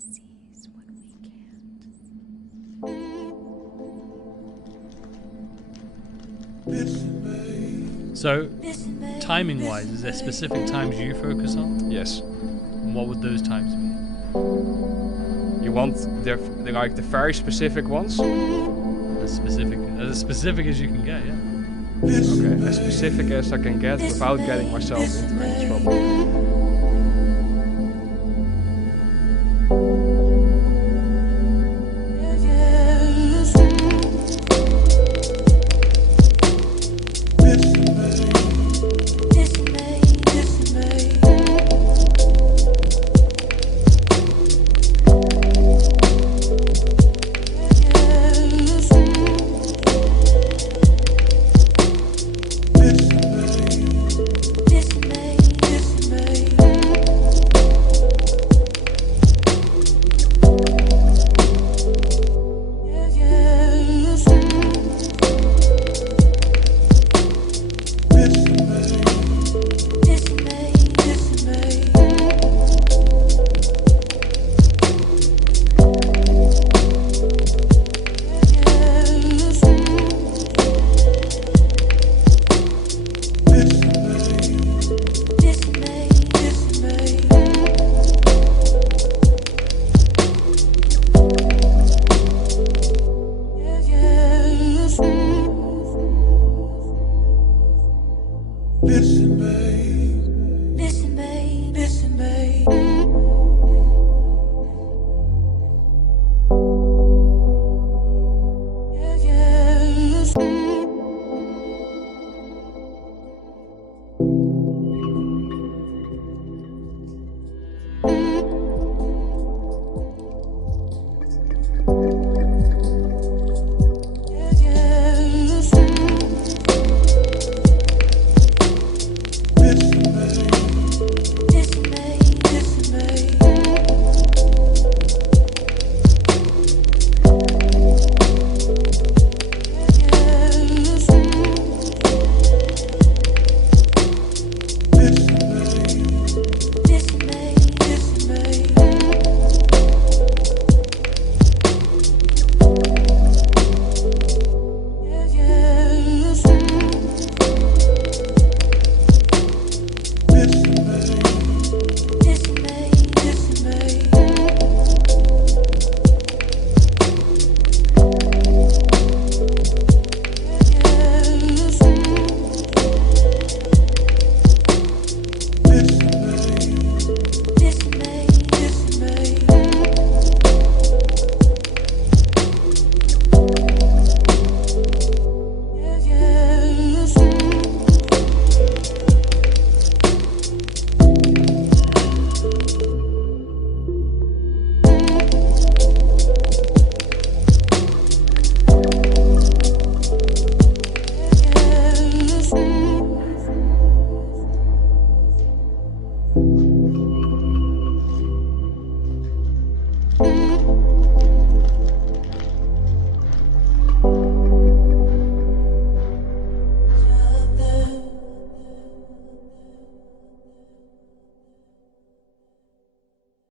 sees what we can't. So, timing-wise, is there specific times you focus on? Yes. And what would those times be? You want the very specific ones? As specific as you can get, yeah. Okay, as specific as I can get without getting myself into any trouble.